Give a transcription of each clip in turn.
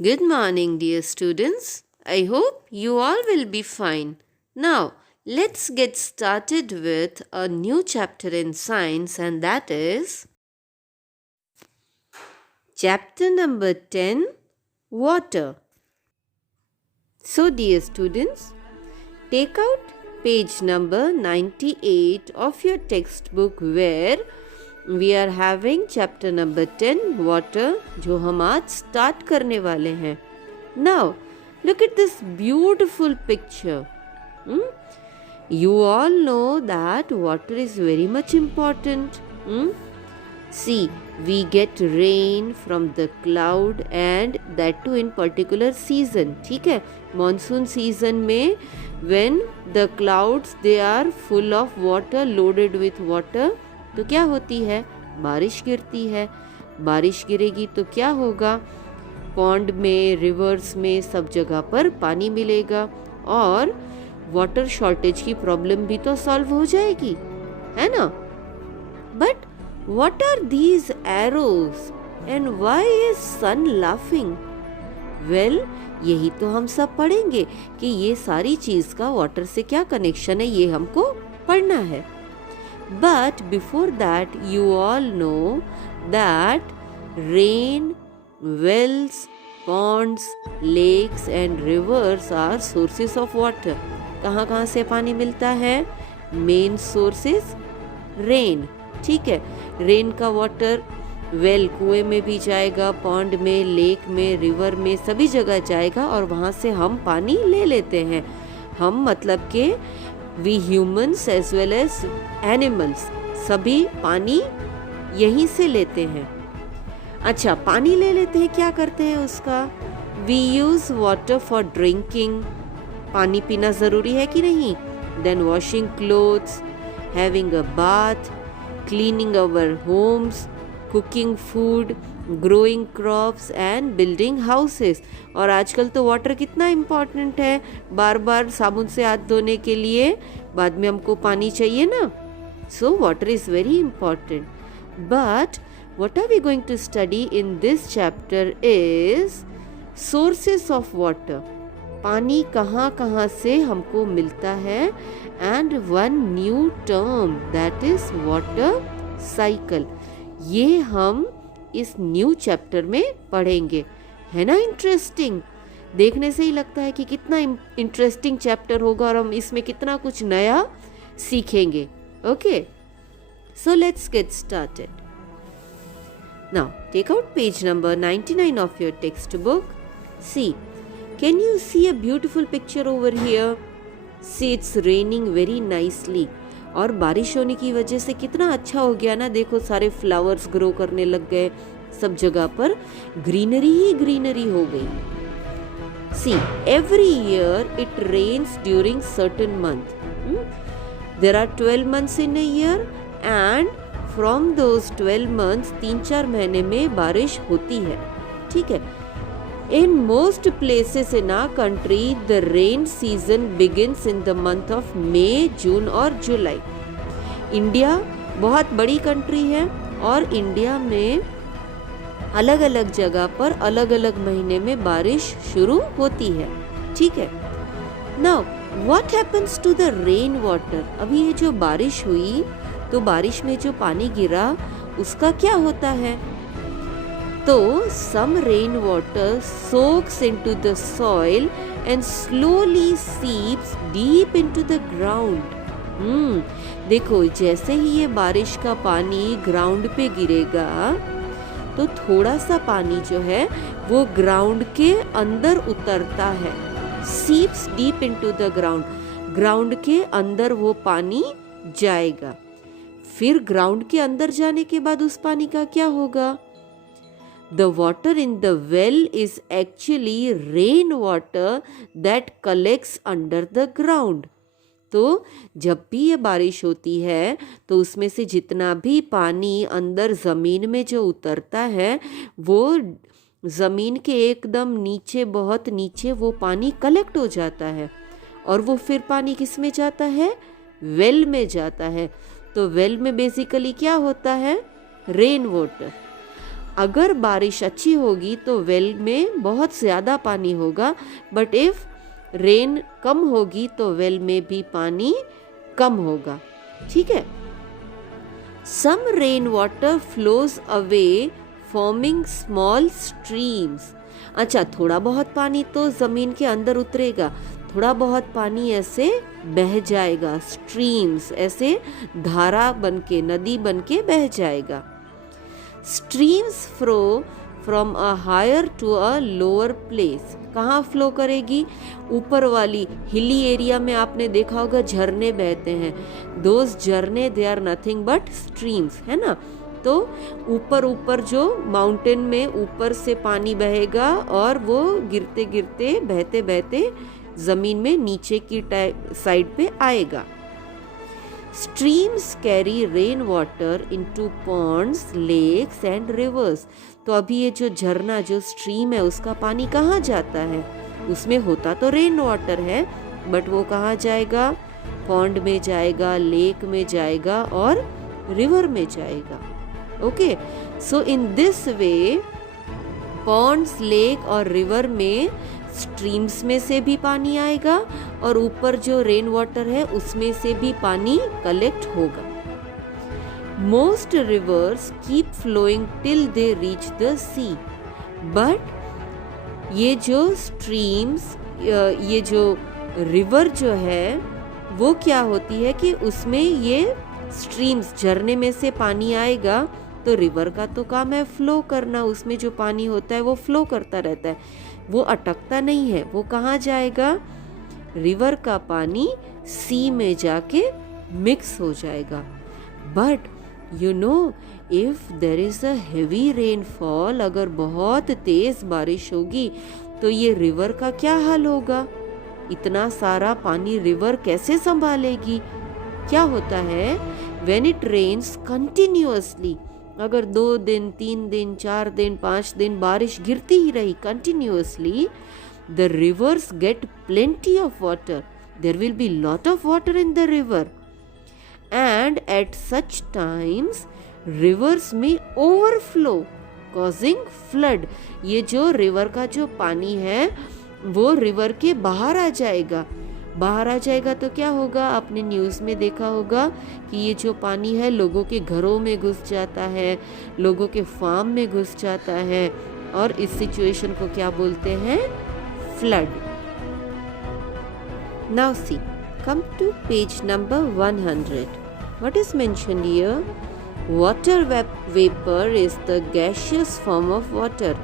Good morning, dear students. I hope you all will be fine. Now, let's get started with a new chapter in science, and that is chapter number 10 Water. So, dear students, take out page number 98 of your textbook where we are having chapter number 10 water जो हम आज start करने वाले हैं. Now, look at this beautiful picture. Hmm? You all know that water is very much important. See, we get rain from the cloud and that too in particular season. ठीक है, monsoon season में when the clouds they are full of water, loaded with water, तो क्या होती है? बारिश गिरती है. बारिश गिरेगी तो क्या होगा? पॉन्ड में, रिवर्स में, सब जगह पर पानी मिलेगा और वाटर शॉर्टेज की प्रॉब्लम भी तो सॉल्व हो जाएगी, है ना? But what are these arrows and why is sun laughing? Well, यही तो हम सब पढ़ेंगे कि ये सारी चीज का वाटर से क्या कनेक्शन है, ये हमको पढ़ना है. But before that, you all know that rain, wells, ponds, lakes and rivers are sources of water. कहाँ कहाँ से पानी मिलता है? Main sources rain. ठीक है, रेन का वाटर वेल कुएं में भी जाएगा, पॉन्ड में, लेक में, रिवर में, सभी जगह जाएगा और वहाँ से हम पानी ले लेते हैं. हम मतलब के we humans as well as animals सभी पानी यहीं से लेते हैं. अच्छा, पानी ले लेते हैं, क्या करते हैं उसका? We use water for drinking. पानी पीना ज़रूरी है कि नहीं? Then washing clothes, having a bath, cleaning our homes, cooking food, growing crops and building houses. और आजकल तो वाटर कितना इम्पॉर्टेंट है. बार बार साबुन से हाथ धोने के लिए बाद में हमको पानी चाहिए ना. So water is very important. But what are we going to study in this chapter is sources of water. पानी कहाँ कहाँ से हमको मिलता है and one new term that is water cycle. ये हम इस न्यू चैप्टर में पढ़ेंगे, है ना? इंटरेस्टिंग, देखने से ही लगता है कि कितना इंटरेस्टिंग चैप्टर होगा और हम इसमें कितना कुछ नया सीखेंगे. Okay, so let's get started. Now, take out page number 99 of your textbook. See, can you see a beautiful picture over here? See, it's raining very nicely. और बारिश होने की वजह से कितना अच्छा हो गया ना. देखो, सारे फ्लावर्स ग्रो करने लग गए, सब जगह पर ग्रीनरी ही ग्रीनरी हो गई. See, every year it rains during certain month. There are 12 months in a year and from those 12 months 3-4 महीने में बारिश होती है. ठीक है. In most places in our country the rain season begins in the month of May, June और July. India बहुत बड़ी कंट्री है और इंडिया में अलग अलग जगह पर अलग अलग महीने में बारिश शुरू होती है. ठीक है. Now what happens to the rain water? अभी ये जो बारिश हुई तो बारिश में जो पानी गिरा उसका क्या होता है? तो some rain water soaks into the soil and slowly seeps deep into the ground. देखो, जैसे ही ये बारिश का पानी ग्राउंड पे गिरेगा तो थोड़ा सा पानी जो है वो ग्राउंड के अंदर उतरता है. Seeps deep into the ground, ground के अंदर वो पानी जाएगा. फिर ग्राउंड के अंदर जाने के बाद उस पानी का क्या होगा? The water in the well is actually rain water that collects under the ground. तो जब भी ये बारिश होती है तो उसमें से जितना भी पानी अंदर ज़मीन में जो उतरता है वो ज़मीन के एकदम नीचे, बहुत नीचे वो पानी कलेक्ट हो जाता है और वो फिर पानी किस में जाता है? वेल में जाता है. तो वेल में बेसिकली क्या होता है? Rain water. अगर बारिश अच्छी होगी तो वेल में बहुत ज़्यादा पानी होगा, बट इफ़ रेन कम होगी तो वेल में भी पानी कम होगा। ठीक है। Some rain water flows away forming small streams. अच्छा, थोड़ा बहुत पानी तो ज़मीन के अंदर उतरेगा, थोड़ा बहुत पानी ऐसे बह जाएगा, स्ट्रीम्स ऐसे धारा बनके, नदी बनके बह जाएगा। Streams flow from a higher to a lower place. कहाँ फ्लो करेगी? ऊपर वाली हिली एरिया में आपने देखा होगा झरने बहते हैं, दोज झरने they are nothing but streams, है ना। तो ऊपर ऊपर जो माउंटेन में ऊपर से पानी बहेगा और वो गिरते गिरते बहते बहते ज़मीन में नीचे की साइड पे आएगा। Streams carry rain water into ponds, lakes and rivers. तो अभी ये जो झरना, जो स्ट्रीम है, उसका पानी कहाँ जाता है? उसमें होता तो रेन वाटर है, बट वो कहाँ जाएगा? पॉन्ड में जाएगा, लेक में जाएगा और रिवर में जाएगा। Okay, so in this way ponds, lake और रिवर में स्ट्रीम्स में से भी पानी आएगा और ऊपर जो रेन वाटर है उसमें से भी पानी कलेक्ट होगा। Most rivers keep flowing till they reach the sea, but ये जो स्ट्रीम्स, ये जो रिवर जो है वो क्या होती है कि उसमें ये स्ट्रीम्स, झरने में से पानी आएगा तो रिवर का तो काम है फ्लो करना, उसमें जो पानी होता है वो फ्लो करता रहता है, वो अटकता नहीं है। वो कहाँ जाएगा? रिवर का पानी सी में जाके मिक्स हो जाएगा। But you know, if there is a heavy rainfall, अगर बहुत तेज बारिश होगी तो ये रिवर का क्या हाल होगा? इतना सारा पानी रिवर कैसे संभालेगी? क्या होता है, व्हेन इट रेन्स कंटिन्यूअसली, अगर 2 दिन, 3 दिन, 4 दिन, 5 दिन बारिश गिरती ही रही continuously, the rivers get plenty of water, there will be lot of water in the river, and at such times rivers में ओवरफ्लो कॉजिंग फ्लड। ये जो रिवर का जो पानी है वो रिवर के बाहर आ जाएगा। बाहर आ जाएगा तो क्या होगा? आपने न्यूज़ में देखा होगा कि ये जो पानी है लोगों के घरों में घुस जाता है, लोगों के फार्म में घुस जाता है, और इस सिचुएशन को क्या बोलते हैं? Flood. Now see, come to page number 100. What is mentioned here? Water vapour is the gaseous form of water.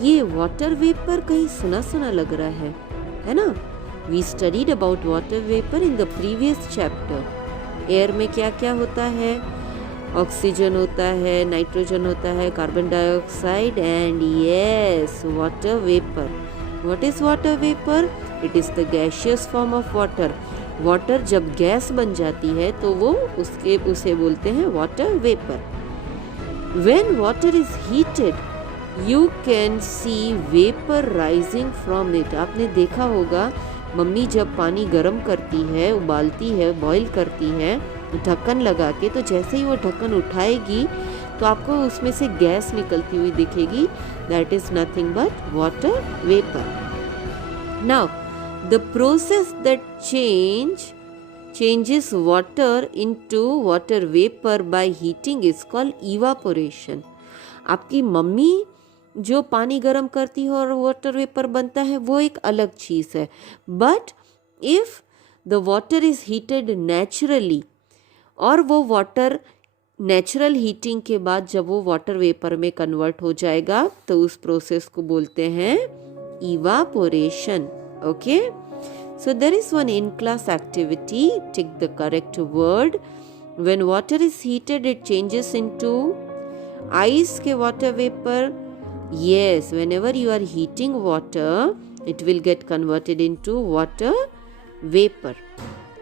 ये वाटर वेपर कहीं सुना सुना लग रहा है ना? We studied about water vapor in the previous chapter. Air में क्या क्या होता है? ऑक्सीजन होता है, नाइट्रोजन होता है, carbon dioxide and yes, water vapour. What is water vapour? It is the gaseous form of water. Water जब गैस बन जाती है तो वो उसे बोलते हैं water vapour. When water is heated, you can see vapor rising from it. आपने देखा होगा मम्मी जब पानी गर्म करती है, उबालती है, बॉईल करती है ढक्कन लगा के, तो जैसे ही वो ढक्कन उठाएगी तो आपको उसमें से गैस निकलती हुई दिखेगी। That is nothing but water vapour. Now the process that changes water into water vapor by heating is called evaporation. आपकी मम्मी जो पानी गर्म करती है और वाटर वेपर बनता है वो एक अलग चीज़ है। But if the water is heated naturally, और वो वाटर नेचुरल हीटिंग के बाद जब वो वाटर वेपर में कन्वर्ट हो जाएगा तो उस प्रोसेस को बोलते हैं evaporation. Okay, so there is one in class activity, tick the correct word. When water is heated it changes into ice के water vapour. Yes, whenever you are heating water, it will get converted into water vapor.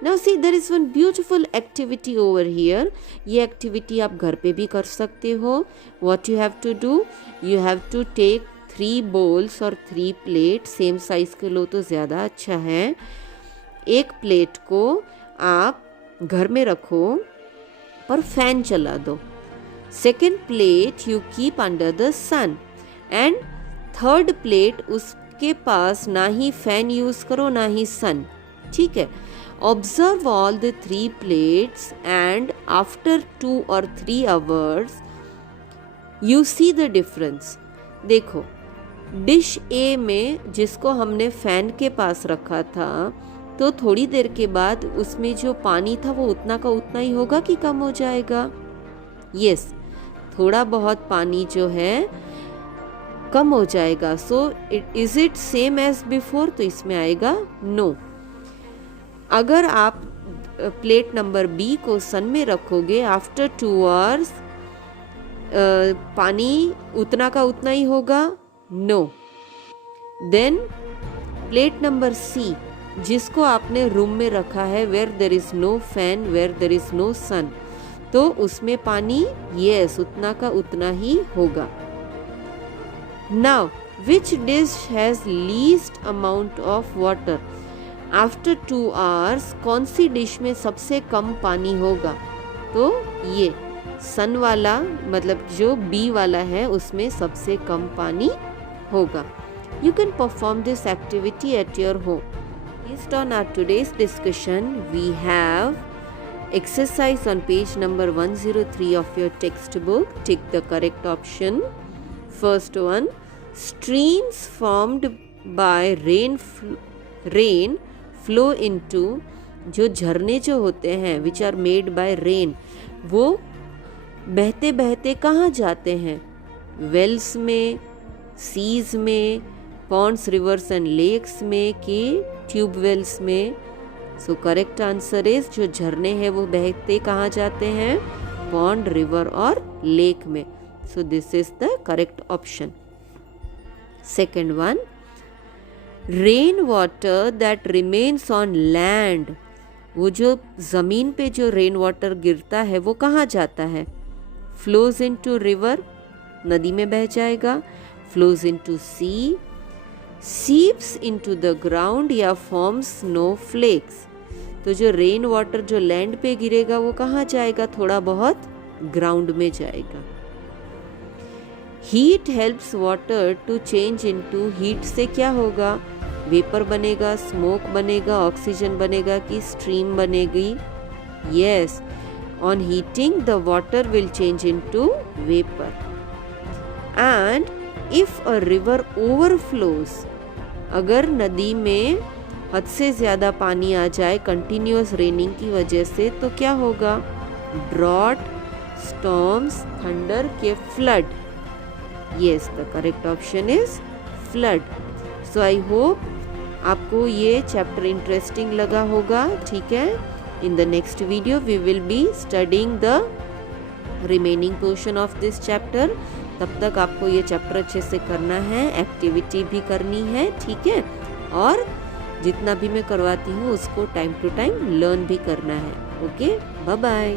Now see, there is one beautiful activity over here. ये activity आप घर पे भी कर सकते हो. What you have to do? You have to take 3 bowls और 3 plates. Same size के लो तो ज़्यादा अच्छा है. एक प्लेट को आप घर में रखो पर फैन चला दो. Second plate you keep under the sun. And third plate उसके पास ना ही फैन यूज करो ना ही सन. ठीक है. Observe all the 3 plates and after 2 or 3 hours you see the difference. देखो, डिश ए में जिसको हमने फैन के पास रखा था, तो थोड़ी देर के बाद उसमें जो पानी था वो उतना का उतना ही होगा कि कम हो जाएगा? यस, थोड़ा बहुत पानी जो है कम हो जाएगा. So is it same as before? तो इसमें आएगा नो. अगर आप प्लेट नंबर बी को सन में रखोगे, आफ्टर 2 आवर्स पानी उतना का उतना ही होगा? No. Then plate number C जिसको आपने रूम में रखा है, where there is no fan, where there is no sun, तो उसमें पानी यस उतना का उतना ही होगा. Now which dish has least amount of water? After 2 hours कौन सी डिश में सबसे कम पानी होगा? तो ये सन वाला, मतलब जो बी वाला है उसमें सबसे कम पानी होगा. You can perform this activity at your home. Based on our today's discussion, we have exercise on page number 103 of your textbook. Tick the correct option. First one, streams formed by rain flow into, जो झरने जो होते हैं which are made by rain, वो बहते बहते कहाँ जाते हैं? वेल्स में, सीज में, पॉन्ड्स, रिवर्स एंड लेक्स में कि ट्यूब वेल्स में? सो करेक्ट आंसर इज, जो झरने हैं वो बहते कहाँ जाते हैं? पॉन्ड, रिवर और लेक में. So this is the correct option. Second one, rain water that remains on land, वो जो ज़मीन पे जो रेन वाटर गिरता है वो कहाँ जाता है? फ्लोज इनटू रिवर, नदी में बह जाएगा. Flows into sea, seeps into the ground या फॉर्म्स स्नो फ्लेक्स. तो जो रेन वाटर जो लैंड पे गिरेगा वो कहाँ जाएगा? थोड़ा बहुत ग्राउंड में जाएगा. Heat helps water to change into, heat से क्या होगा? वेपर बनेगा, स्मोक बनेगा, ऑक्सीजन बनेगा कि स्ट्रीम बनेगी? Yes, on heating the water will change into vapour. And if a river overflows, अगर नदी में हद से ज़्यादा पानी आ जाए कंटिन्यूअस रेनिंग की वजह से, तो क्या होगा? ड्रॉट, स्टॉर्म्स, थंडर के flood. Yes, the correct option is flood. So I hope आपको ये चैप्टर इंटरेस्टिंग लगा होगा. ठीक है, in the next video we will be studying the remaining portion of this chapter. तब तक आपको ये चैप्टर अच्छे से करना है, एक्टिविटी भी करनी है. ठीक है, और जितना भी मैं करवाती हूँ उसको टाइम टू टाइम लर्न भी करना है. Okay, bye bye.